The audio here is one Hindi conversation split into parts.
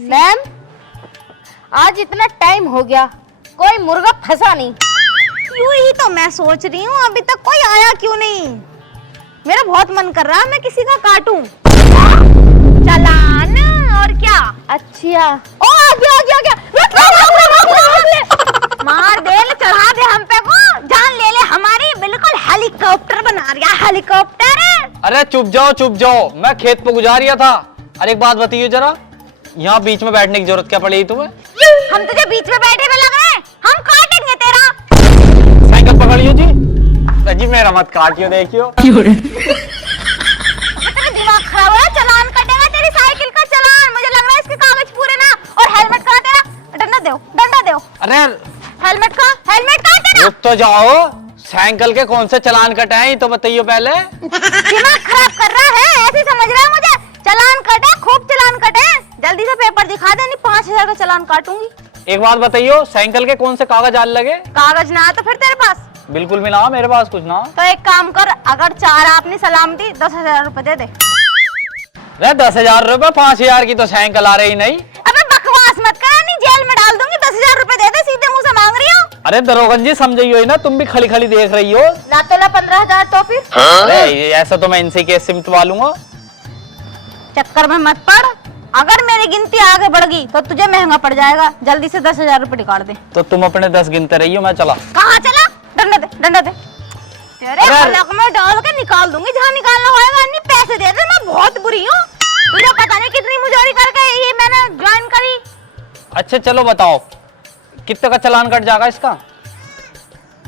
मैम, आज इतना टाइम हो गया, कोई मुर्गा फंसा नहीं। यूं ही तो मैं सोच रही हूँ, अभी तक कोई आया क्यों नहीं। मेरा बहुत मन कर रहा है मैं किसी का काटूं। चालान और क्या। अच्छा, ओ आ गया। मार दे, चढ़ा दे हम पे को, जान ले ले हमारी। बिल्कुल हेलीकॉप्टर बना रहा, हेलीकॉप्टर। अरे चुप जाओ, मैं खेत पे गुजार रहा था। अरे एक बात बताइए जरा, यहाँ बीच में बैठने की जरूरत क्या पड़ी तुम्हें? हम तुझे बीच में बैठे हुए लग रहे हैं, हम काटेंगे तेरा। साइकिल पकड़ियो जी मेरा मत काटियो, देखियो। तेरा दिमाग खराब है, चलान कटेगा तेरी साइकिल का चालान। मुझे लग रहा है इसके कागज पूरे ना। और हेलमेट कहाँ तेरा? डंडा दो। अरे हेलमेट का तेरा। रुक तो जाओ, साइकिल के कौन से चालान कटे हैं तो बताइयो पहले। दिमाग खराब कर रहा है, ऐसे समझ रहा है मुझे। चालान कटे, खूब चालान कटे। जल्दी से पेपर दिखा दे, नहीं 5000 का चालान काटूंगी। एक बात बताइयो, साइकिल के कौन से कागज आल लगे? कागज ना है तो फिर तेरे पास? बिल्कुल भी ना, मेरे पास कुछ ना। तो एक काम कर, अगर 4 आपने सलामती 10,000 रुपए दे दे। 10,000 रुपए? 5,000 की तो साइकिल आ रही नहीं। अबे बकवास मत कर, नहीं जेल में डाल दूंगी। 10,000 रुपए दे दे, सीधे मुंह से मांग रही हो। अरे दरोगन जी समझियो ना, तुम भी खली खली देख रही हो। ना तो ला 15,000 तो फिर। अरे ऐसा तो मैं इनसे केस सिमटवा लूंगा। चक्कर में मत पड़, अगर मेरी गिनती आगे बढ़ गई तो तुझे महंगा पड़ जाएगा। जल्दी से 10,000 रुपए निकाल दे। तो तुम अपने 10 गिनते रहियो, मैं चला। कहाँ चला? डंडा दे। तेरे हलक में डाल के निकाल दूंगी, जहाँ निकालना होगा। नहीं पैसे दे दे, मैं बहुत बुरी हूँ। तुझे पता नहीं कितनी मुजोरी करके ये मैंने ज्वाइन करी। अच्छा चलो बताओ, कितने का चालान कट जाएगा इसका?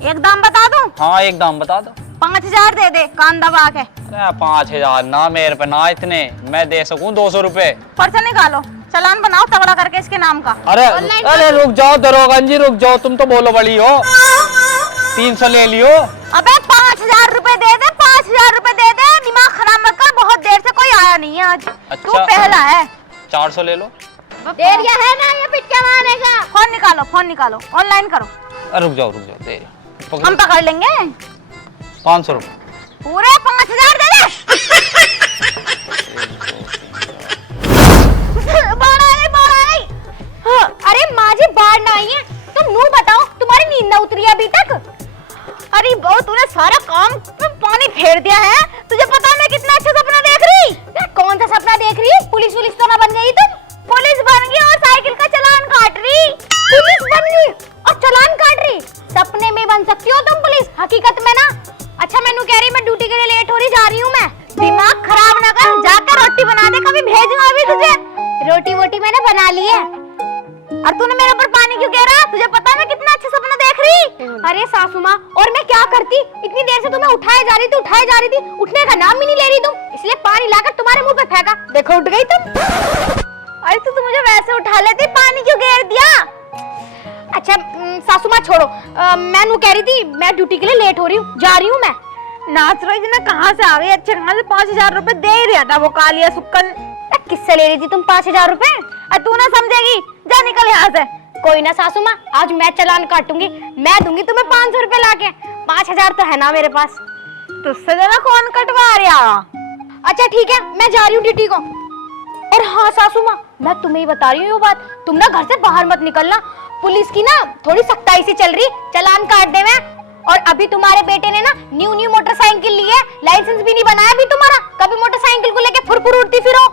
एक दाम बता दूं? हाँ एक दाम बता दो। 5,000 दे दे, कान दबा के। अरे 5,000 ना, मेरे पे ना इतने। मैं दे सकूं 200 रुपए। पर्चा निकालो, चालान बनाओ तगड़ा करके इसके नाम का। अरे रुक जाओ दरोगन जी, रुक जाओ, तुम तो बोलो बड़ी हो। 300 ले लियो। अबे 5,000 रुपए दे दे, 5,000 रुपए दे दे। दिमाग खराब मत कर, बहुत देर से कोई आया नहीं है आज। अच्छा। तू पहला है। 400 ले लो। एरिया है ना, ये पिटका मारेगा। फोन निकालो, ऑनलाइन करो। रुक जाओ दे। हम पकड़ लेंगे। 500 रुपए। पूरे 5,000 दे दे। बाढ़ आई। हाँ, अरे माँ जी बाढ़ ना आई है, तुम नू बताओ, तुम्हारी नींद ना उतरी अभी तक? अरे बहु, तूने सारा काम पे पानी फेर दिया है। तुझे पता है मैं कितना अच्छा सपना देख रही? कौन सा सपना देख रही है? पुलिस तो ना बन गई तुम? पुलिस बन गई और साइकिल का चालान काट रही। पुलिस बन गई और चालान काट रही? सपने में बन सकती हो तुम पुलिस, हकीकत में ना। अच्छा मैनू कह रही मैं ड्यूटी के लिए लेट हो रही, जा रही हूँ मैं। दिमाग खराब ना कर, जाकर रोटी बना दे, कभी भेजूंगा अभी तुझे। रोटी वोटी मैंने बना ली है। और तूने मेरे ऊपर पानी क्यों गिरा? तुझे पता है मैं कितना अच्छा सपना देख रही? अरे सासू माँ, और मैं क्या करती? इतनी देर से तुम्हें उठाए जा रही थी, उठने का नाम भी नहीं ले रही तुम, इसलिए पानी लाकर तुम्हारे मुंह पे फेंका। देखो उठ गई तुम। अरे तू मुझे वैसे उठा लेती, पानी क्यों गिर दिया? अच्छा सासू माँ छोड़ो, मैं नू कह रही थी मैं ड्यूटी के लिए लेट हो रही हूँ, जा रही हूँ मैं। नाच रही थी ना, कहाँ से आ गई? अच्छे खासे 5,000 रुपए दे ही रहा था वो कालिया सुक्कन। किससे ले रही थी तुम 5,000 रुपए? तू ना समझेगी, जा निकल यहाँ से। कोई ना सासू माँ, आज मैं चालान काटूंगी, मैं दूंगी तुम्हें 500 रुपए लाके। 5,000 तो है ना मेरे पास। तुझसे जरा कौन कटवा रहा? अच्छा ठीक है, मैं जा रही हूँ ड्यूटी को। और हाँ सासू माँ, मैं तुम्हें ही बता रही हूँ ये बात, तुम ना घर से बाहर मत निकलना। पुलिस की ना थोड़ी सख्ताई से चल रही, चालान काट दे मैं। और अभी तुम्हारे बेटे ने ना न्यू मोटरसाइकिल ली है, लाइसेंस भी नहीं बनाया अभी तुम्हारा, कभी मोटरसाइकिल को लेके फुरफुर उड़ती फिरो।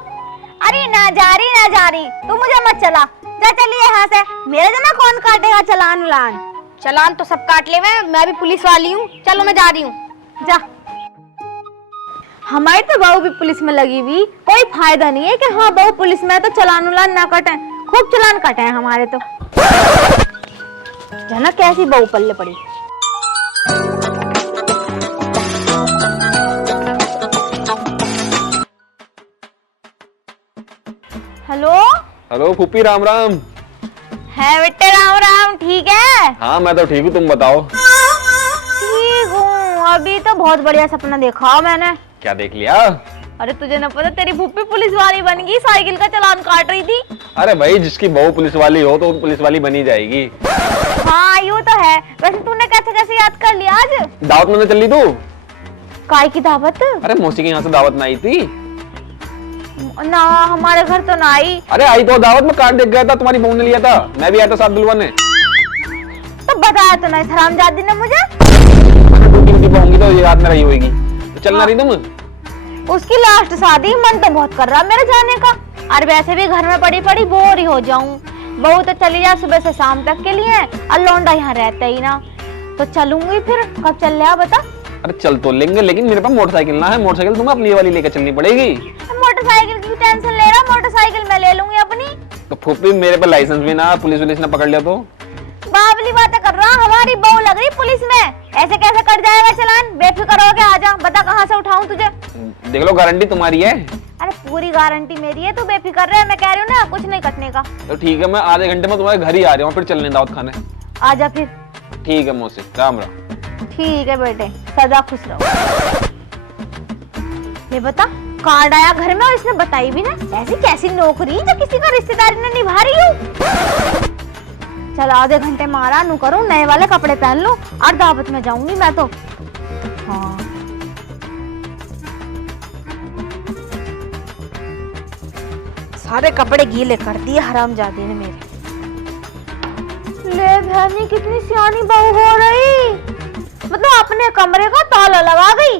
अरे ना जा रही, तू मुझे मत चला, जा चलिए यहाँ से। मेरे जना कौन काटेगा चालान उलान? चालान तो सब काट ले, मैं भी पुलिस वाली हूँ। चलो मैं जा रही हूँ। जा। हमारी तो बहू भी पुलिस में लगी हुई, कोई फायदा नहीं है कि हाँ बहू पुलिस में है तो चालान उलान ना कटे। खूब चालान कटे हैं हमारे तो। जना कैसी बहू पल्ले पड़ी। हेलो फूफी, राम राम। है बेटे, राम राम। ठीक है? हाँ मैं तो ठीक हूँ, तुम बताओ। ठीक हूँ। अभी तो बहुत बढ़िया सपना देखा मैंने। क्या देख लिया? अरे तुझे न पता, तेरी फूफी पुलिस वाली बन गई, साइकिल का चालान काट रही थी। अरे भाई, जिसकी बहू पुलिस वाली हो तो पुलिस वाली बनी जाएगी। हाँ यूँ तो है। वैसे तूने कैसे याद कर लिया आज? दावत में चल ली तू? काय की दावत? अरे मौसी के यहाँ से दावत में आई थी। ना हमारे घर तो ना आई। अरे आई तो दावत में, कार्ड देख गया था, तुम्हारी बहू ने लिया था, मैं भी आया था साथ दुल्हन ने। तो बताया तो नहीं हरामजादी ने मुझे। तुम होंगी तो ये याद में रही होगी, तो चलना रही तुम। उसकी लास्ट शादी, मन तो बहुत कर रहा मेरे जाने का। और वैसे भी घर में पड़ी पड़ी बोर ही हो जाऊं। बहू तो चली जा सुबह से शाम तक के लिए, और लौंडा यहाँ रहता ही ना। तो चलूंगी फिर, कब चल रहा बता। अरे चल तो लेंगे, लेकिन मेरे पास मोटरसाइकिल ना है, मोटरसाइकिल तुम्हें अपनी वाली लेकर चलनी पड़ेगी। मोटरसाइकिल की टेंशन ले रहा, मोटरसाइकिल मैं ले लूंगी अपनी। तो फूफी मेरे पे लाइसेंस भी ना, पुलिस ने पकड़ लिया तो। बाबली बातें कर रहा, हमारी बहू लग रही पुलिस में, ऐसे कैसे कट जाएगा चालान। बेफिक्र हो के आजा, बता कहाँ से उठाऊं तुझे। देख लो, गारंटी तुम्हारी है। अरे पूरी गारंटी मेरी है, तू बेफिक्र रहे, मैं कह रही हूँ ना कुछ नहीं कटने का। तो ठीक है, मैं आधे घंटे में तुम्हारे घर ही आ रहा हूँ, फिर चलने दावत खाने। आजा फिर। ठीक है मौसी, राम राम। ठीक है बेटे, सदा खुश रहो। ये बता, कार्ड आया घर में और इसने बताई भी ना। ऐसी कैसी नौकरी जो किसी का रिश्तेदारी ने निभा रही हूँ। चल आधे घंटे में आराम करूँ, नए वाले कपड़े पहन लूं और दावत में जाऊंगी मैं तो। हाँ सारे कपड़े गीले कर दिए हरामजादी ने मेरे। ले बहनी, कितनी सियानी बहू हो रही। मतलब अपने कमरे का ताला लगा गई,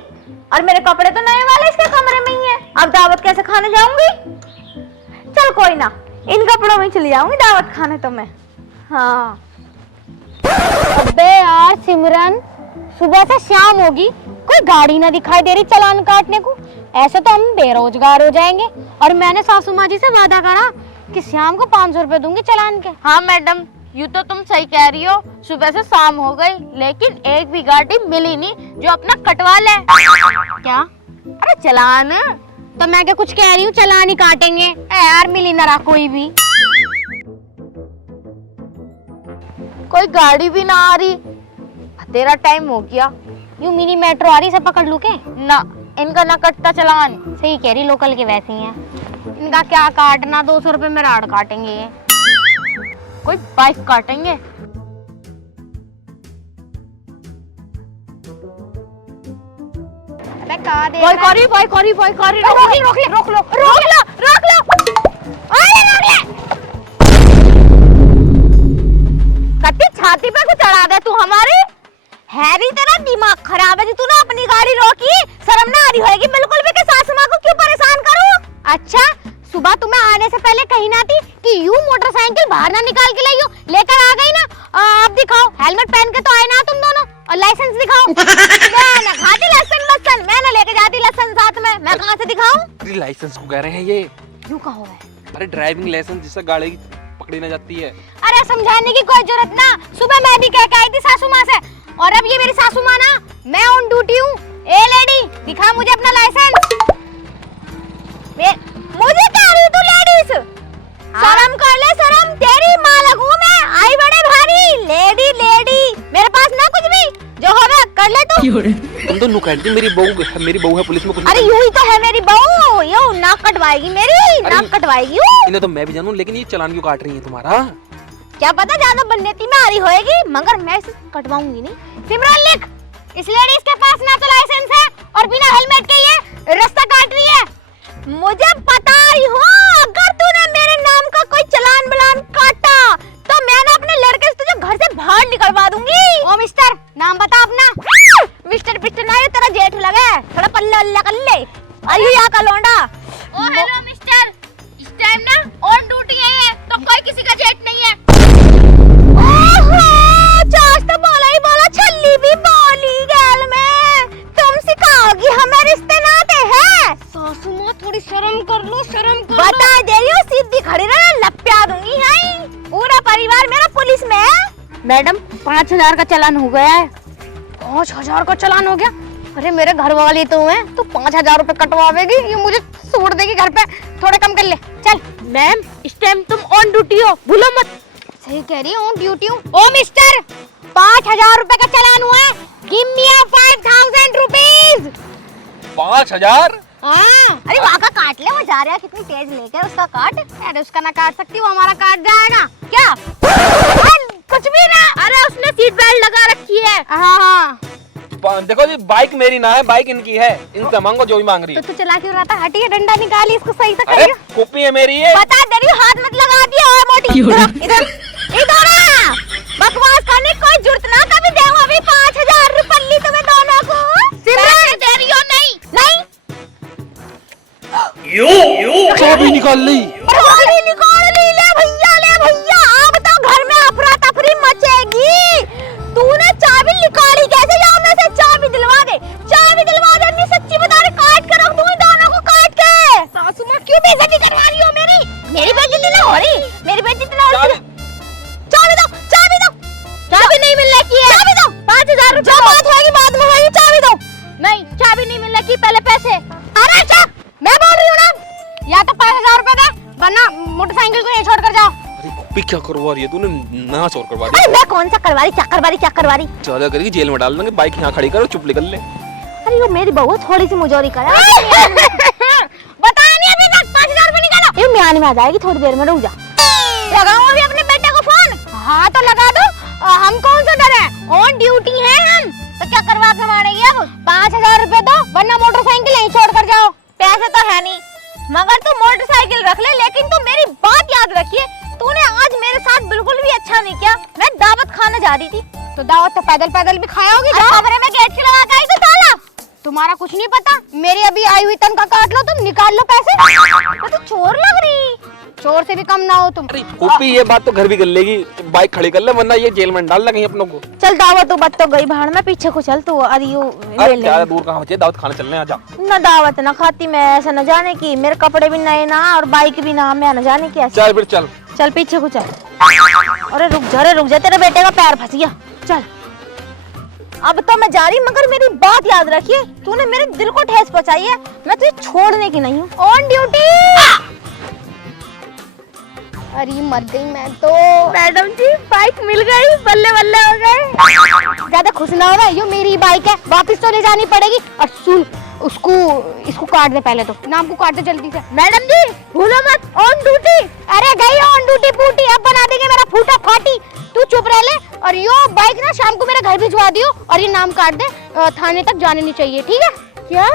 और मेरे कपड़े तो नए वाले इसके कमरे में ही है। अब दावत कैसे खाने जाऊंगी। चल कोई ना, इन कपड़ों में चली जाऊंगी दावत खाने तो मैं। हाँ अबे यार सिमरन, सुबह से शाम होगी, कोई गाड़ी ना दिखाई दे रही चालान काटने को। ऐसे तो हम बेरोजगार हो जाएंगे। और मैंने सासू माँ जी से वादा करा कि शाम को 500 रुपए दूंगी चालान के। हाँ मैडम, यूँ तो तुम सही कह रही हो, सुबह से शाम हो गई, लेकिन एक भी गाड़ी मिली नहीं जो अपना कटवा ले। क्या? अरे चालान। तो मैं क्या कुछ कह रही हूँ, चालान ही काटेंगे। यार मिली ना रहा कोई भी। कोई गाड़ी भी ना आ रही, तेरा टाइम हो गया। यूं मिनी मेट्रो आ रही, सब पकड़ लू के? ना, इनका ना कटता चालान। सही कह रही, लोकल के वैसे ही हैं। इनका क्या काटना, 200 रुपए में राड काटेंगे ये। कोई बाइक काटेंगे। अबे कहाँ दे रोक लो। कट्टी छाती पे कुछ चढ़ा दे तू हमारी। हैरी तेरा दिमाग खराब है जी, तूने अपनी गाड़ी रोकी, शर्म ना आ रही होगी बिल्कुल भी कि सासू माँ को क्यों परेशान करूं। अच्छा, सुबह तुम्हें आने से पहले कही ना थी कि यूं मोटरसाइकिल बाहर ना निकाल के लाइयो, लेकर आ गई ना। अब दिखाओ, हेलमेट पहन के तो आए ना तुम दोनों, और लाइसेंस दिखाओ। मैं खाती लसन, मैं ना लेके जाती लसन साथ में, मैं कहाँ से दिखाऊं। लाइसेंस को कह रहे हैं ये। यूं कहो है। अरे ड्राइविंग लाइसेंस जिससे गाड़ी पकड़ी ना जाती है। अरे समझाने की कोई जरूरत ना, सुबह मैं भी कह के आई थी सासू माँ से, और अब ये मेरी सासू माँ ना, मैं ऑन ड्यूटी हूँ। ए लेडी, दिखा मुझे अपना लाइसेंस। मुझे कह रही तू लेडीज, शर्म कर ले शर्म, तेरी माँ लगूं मैं, आई बड़े भारी। लेडी मेरे पास ना कुछ भी, जो होगा कर ले तू। तुम तो नुकैलती, मेरी बहू है पुलिस में कुछ। अरे यूं ही तो है मेरी बहू, यो नाक कटवाएगी मेरी, नाक कटवाएगी। इन्हें तो मैं भी जानूं, लेकिन ये चालान क्यों काट रही है तुम्हारा? क्या पता ज्यादा बननेती में आ रही होएगी, मगर मैं इसे कटवाऊंगी नहीं। सिमरन लिख, इस लेडीज के पास ना तो लाइसेंस है और बिना हेलमेट के ये रास्ता काट रही है। मुझे पता ही हो, अगर तूने मेरे नाम का कोई चालान बलान काटा तो मैं ना अपने लड़के से तुझे घर से बाहर निकलवा दूंगी। ओ मिस्टर, नाम बता अपना। मिस्टर ना, ये तेरा जेठ लगे, थोड़ा पल्ला अल्लाह कर ले। अरे यहाँ का लौंडा। ओ हेलो मिस्टर, इस टाइम ना ऑन ड्यूटी है ये, तो कोई किसी का जेठ नहीं है। चाच तो बोला ही बोला, छल्ली भी बोली गैल में। तुम सिखाओगी हमें रिश्ते नाते हैं। सासू माँ थोड़ी शर्म कर लो, शर्म कर लो। बता दे रही हूँ, सीधी खड़ी रहना, लप्या दूंगी। है पूरा परिवार मेरा पुलिस में है। मैडम 5000 का चालान हो गया है। 5000 का चालान हो गया? अरे मेरे घर वाले तो हैं, तो 5000 रुपए कटवावेगी, ये मुझे छोड़ देगी घर पे। थोड़े कम कर ले चल। मैम, इस टाइम तुम ऑन ड्यूटी हो, भूलो मत। सही कह रही हूँ, ड्यूटी हूँ। ओ मिस्टर, 5000 रुपए का चालान हुआ है, गिव मी 5000 रुपीज। 5000? हाँ। अरे वहाँ का काट ले, वो जा रहा है कितनी तेज लेके, उसका काट। अरे उसका ना काट सकती, वो हमारा काट जाएगा। क्या? कुछ भी ना। अरे उसने सीट बेल्ट लगा रखी है। हाँ। देखो जी, बाइक मेरी ना है, बाइक इनकी है। इनसे मांगो जो भी मांग रही तो है। तू चला क्यों रहा था? हटिए, डंडा निकाली, इसको सही से अरे करिए। कॉपी है मेरी ये। बता दे रही हूँ, हाथ मत लगा दिया। और मोटी इधर इधर इधर आ। बकवास करने की कोई जरूरत ना, कभी दे अभी 5000 रुपये तुम्हें दोनों को। सिमरन दे रही हो? नहीं चाबी निकाल ली। चाबी निकाल ली। ले भैया अब तो घर में अफरा तफरी मचेगी। तूने चाबी निकाली कैसे? जाओ मैं से चाबी दिलवा दे। नहीं सच्ची बता रही, काट के रख दूंगी दोनों को, काट के। सासू माँ क्यों बेइज्जती करवा रही हो मेरी? मेरी बेइज्जती ना हो रही, मेरी बेइज्जती ना हो रही। चाबी दो। चाबी नहीं मिलने की है। चाबी दो। 5000 रुपए बात होगी, बाद में होगी। चाबी दो। नहीं, चाबी नहीं मिलने की, पहले पैसे। अरे अच्छा, मैं बोल रही हूँ ना, या तो 5000 रुपए दे, वरना मोटरसाइकिल को यहीं छोड़ कर जाओ। अरे पप्पी क्या करवा रही है तूने? ना चोर करवा अरे दी। मैं कौन सा करवा रही, क्या करवा रही? ज्यादा करेगी जेल में डाल देंगे। बाइक यहाँ खड़ी करो, चुप निकल ले। अरे वो मेरी बहू थोड़ी सी मुजोरी करे। बता नहीं अभी तक 5000 रुपए निकालो। ये म्यान में आ जाएगी थोड़ी देर में, रुक जा। लगाओ अभी अपने बेटे को फोन। हाँ तो लगा दो, हम कौन सा डर है, ऑन ड्यूटी है हम। तो क्या करवा के मारेगी अब? 5000 रुपए दो, वरना मोटरसाइकिल यहीं छोड़ कर जाओ। पैसे तो है नहीं, मगर तू मोटरसाइकिल रख ले। लेकिन तू मेरी बात याद रखिए, तूने आज मेरे साथ बिल्कुल भी अच्छा नहीं किया। मैं दावत खाने जा रही थी। तो दावत तो पैदल भी खाया होगी। कमरे में गेट लगा के आई तो ताला। तुम्हारा कुछ नहीं पता, मेरी अभी आई हुई तनख्वाह काट लो, तुम निकाल लो पैसे। तो चोर लग रही, चोर से भी कम ना हो तुम। अरे कॉपी, ये बात तो घर भी कर लेगी। बाइक खड़ी कर ले, वरना ये जेल में डाल कहीं अपनों को। चल दावत तो बत तो गई भाड़ में, पीछे को चल तू। अरे यो ले ले। ज्यादा दूर कहाँ बचे, दावत खाने चलने। आजा। ना दावत ना खाती मैं, ऐसा न जाने की। मेरे कपड़े भी नए ना, और बाइक भी ना, मैं न जाने की ऐसे। चल फिर चल। चल पीछे को चल। अरे रुक जा, तेरे बेटे का पैर फंस गया। चल अब तो मैं जा रही, मगर मेरी बात याद रखिए, तूने मेरे दिल को ठेस पहुंचाई है, मैं तुझे छोड़ने की नहीं हूँ। On duty. अरे मर गई मैं तो। मैडम जी बाइक मिल गई, बल्ले बल्ले हो गए। ज्यादा खुश ना हो, ये मेरी बाइक है, वापस तो ले जानी पड़ेगी। और सुन, इसको काट दे पहले, तो नाम को काट दे जल्दी से। मैडम जी भूलो मत, ऑन ड्यूटी। अरे गई ऑन ड्यूटी बूटी, अब बना देंगे मेरा फूटा फाटी। तू चुप रह ले, और यो बाइक ना शाम को मेरे घर भिजवा दियो, और ये नाम काट दे, थाने तक जाने नहीं चाहिए, ठीक है? क्या?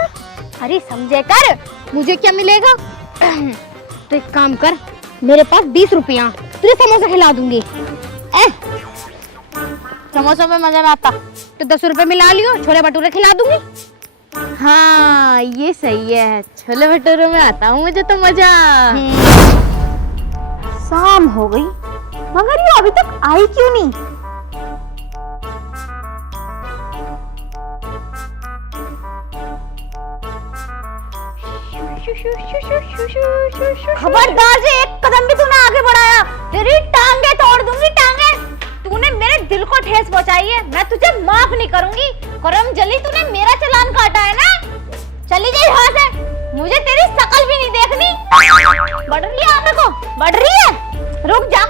अरे समझे कर, मुझे क्या मिलेगा? तो एक काम कर, मेरे पास 20 रुपया, तुझे समोसा खिला दूंगी। समोसा में मजा ना आता तो 10 रुपए मिला लियो, छोले भटूरे खिला दूंगी। हाँ ये सही है, छोले भटूरे में आता हूँ मुझे तो मजा। शाम हो गई, मगर ये अभी तक आई क्यों नहीं? खबरदार से एक कदम भी तूने आगे बढ़ाया, तेरी टांगे तोड़ दूंगी, टांगे। तूने मेरे दिल को ठेस पहुंचाई है, मैं तुझे माफ नहीं करूंगी। करम जली, तूने मेरा चालान काटा है ना, चली जा यहाँ से, मुझे तेरी शकल भी नहीं देखनी। बढ़ रही है आगे को, बढ़ रही है, रुक जा।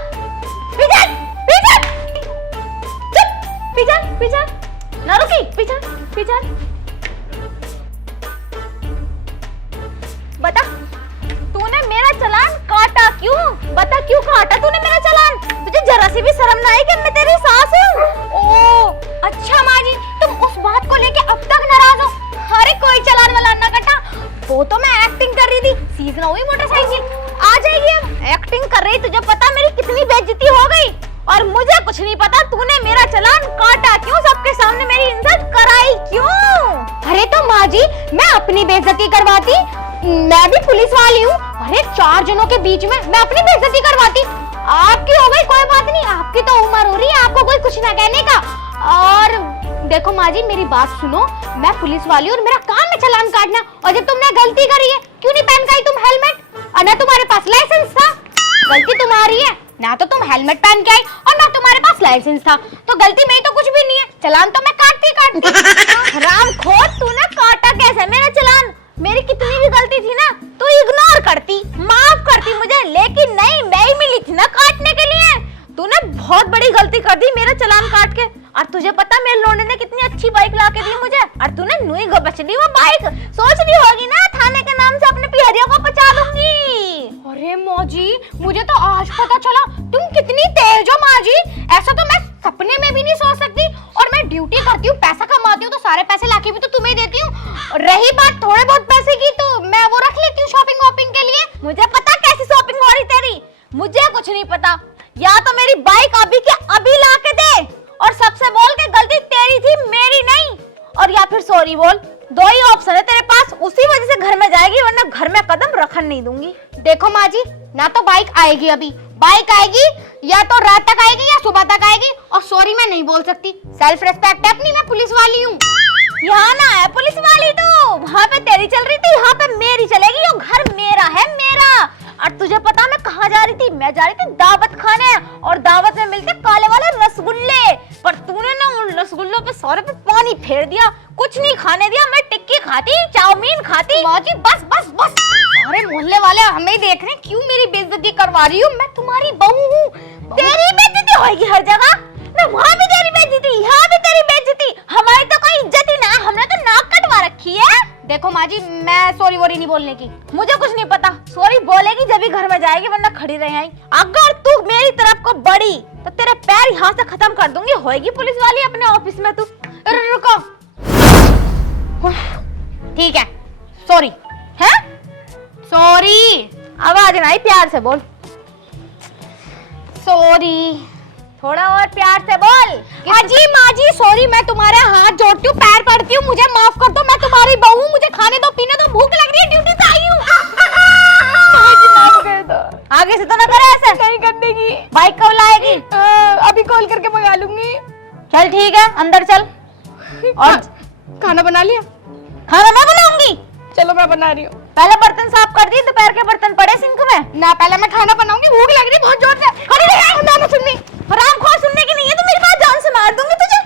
पीछे पीछे पीछे पीछे ना रुकी, पीछे पीछे। बता तूने मेरा चालान काटा क्यों? बता क्यों काटा तूने मेरा चालान? तुझे जरा सी भी शर्म ना आई कि मैं तेरी सास हूँ? ओह अच्छा माँ जी, तुम उस बात को लेके अब तक नाराज हो? अरे कोई चालान वालान ना कटा, वो तो मैं एक्टिंग कर रही थी, सीजना हुई मोटरसाइकिल आ जाएगी। अब एक्टिंग कर रही, तुझे पता मेरी कितनी बेइज्जती हो गई? और मुझे कुछ नहीं पता तूने मेरा चालान काटा क्यों, सबके सामने मेरी इज्जत कराई क्यों? अरे तो माँ जी, मैं अपनी बेइज्जती करवाती, मैं भी पुलिस वाली हूँ। अरे 4 जनों के बीच में मैं अपनी बेइज्जती करवाती। आपकी हो गई कोई बात नहीं, आपकी तो उम्र हो रही है, आपको कोई कुछ ना कहने का। और देखो माँ जी मेरी बात सुनो, मैं पुलिस वाली हूँ और मेरा काम है चालान काटना। और जब तुमने गलती करी है, क्यों नहीं पहन के आई तुम हेलमेट? और ना तुम्हारे पास लाइसेंस था, गलती तुम्हारी है, ना तो तुम हेलमेट पहन के आई और ना तुम्हारे पास लाइसेंस था, तो गलती मेरी तो कुछ भी नहीं है, चालान तो मैं काटती। हरामखोर, तूने काटा कैसे मेरा चालान? मेरी कितनी भी गलती थी ना, तू इग्नोर करती, माफ करती मुझे, लेकिन नहीं, मैं ही मिली थी ना काटने के लिए। तूने बहुत बड़ी गलती कर दी मेरा चालान काट के। और तुझे पता मेरे लोंडे ने कितनी अच्छी बाइक ला के दी मुझे, और तूने नुई बच ली वो बाइक। सोच रही होगी ना थाने के नाम से अपने पिहरियों को बचा लूंगी। अरे माँ जी, मुझे तो आज पता चला तुम कितनी तेज हो माँ जी, ऐसा तो मैं सपने में भी नहीं सोच सकती। और मैं ड्यूटी करती हूँ, पैसा कमाती हूँ, तो सारे पैसे लाके भी तो तुम्हें देती हूँ। रही बात थोड़े बहुत पैसे की तो मैं वो रख लेती हूँ शॉपिंग वॉपिंग के लिए। मुझे पता कैसी शॉपिंग हो रही तेरी, मुझे कुछ नहीं पता। या तो मेरी बाइक अभी के अभी ला के दे और सबसे बोल के गलती तेरी थी मेरी नहीं, और या फिर सॉरी बोल। दो ही ऑप्शन है तेरे पास, उसी वजह से घर में जाएगी वरना घर में कदम रखन नहीं दूंगी। देखो माँ जी, ना तो बाइक आएगी, अभी बाइक आएगी या तो रात तक आएगी या सुबह तक आएगी, और सॉरी मैं नहीं बोल सकती। सेल्फ रिस्पेक्ट है अपनी, मैं पुलिस वाली हूँ। यहाँ ना है पुलिस वाली, तो वहाँ पे तेरी चल रही थी, यहाँ पे मेरी चलेगी। और घर मेरा है, मेरा। और तुझे पता मैं कहाँ जा रही थी? मैं जा रही थी दावत खाने, और दावत में मिलते काले वाले रसगुल्ले। पर तूने ना उन रसगुल्लों पे सारे पे पानी फेर दिया, कुछ नहीं खाने दिया। मैं टिक्की खाती, चाउमीन खाती। माँ जी बस बस बस, सारे मोहल्ले वाले हमें देख रहे हैं, क्यों मेरी बेइज्जती करवा रही हो? मैं तुम्हारी बहू हूँ। तेरी बेइज्जती होगी हर जगह ना, वहाँ भी तेरी बेइज्जती, यहाँ भी तेरी बेइज्जती। हमारी तो कोई इज्जत ही ना है, हमने तो नाक कटवा रखी है। देखो माँ जी, मैं सॉरी वोरी नहीं बोलने की। मुझे कुछ नहीं पता, सॉरी बोलेगी जब भी घर में जाएगी, वरना खड़ी रह आई। अगर तू मेरी तरफ को बढ़ी तो तेरे पैर यहाँ से खत्म कर दूंगी। होएगी पुलिस वाली अपने ऑफिस में तू। रुको, ठीक है, सॉरी है सॉरी, आवाज ना आई, प्यार से बोल। सॉरी, थोड़ा और प्यार से बोल। अजी माँ जी सॉरी, मैं तुम्हारे हाथ जोड़ती हूँ, पैर पड़ती हूँ, मुझे माफ कर दो। मैं तुम्हारी बहू हूँ, मुझे खाने दो, पीने दो, भूख लग रही है, ड्यूटी से आई हूँ। आगे से तो ना करे ऐसे। नहीं करने की। बाइक कब लाएगी? अभी कॉल करके मंगा लूंगी। चल ठीक है, अंदर चल। और खाना बना लिया? खाना मैं बनाऊंगी। चलो मैं बना रही हूँ। पहले बर्तन साफ कर दिए, दोपहर के बर्तन पड़े सिंक में ना, पहले मैं खाना बनाऊंगी, भूख लग रही है बहुत जोर से। खड़ी रह, ना सुननी, हराम खोर सुनने की नहीं है तो मेरी बात जान से मार दूंगी तुझे।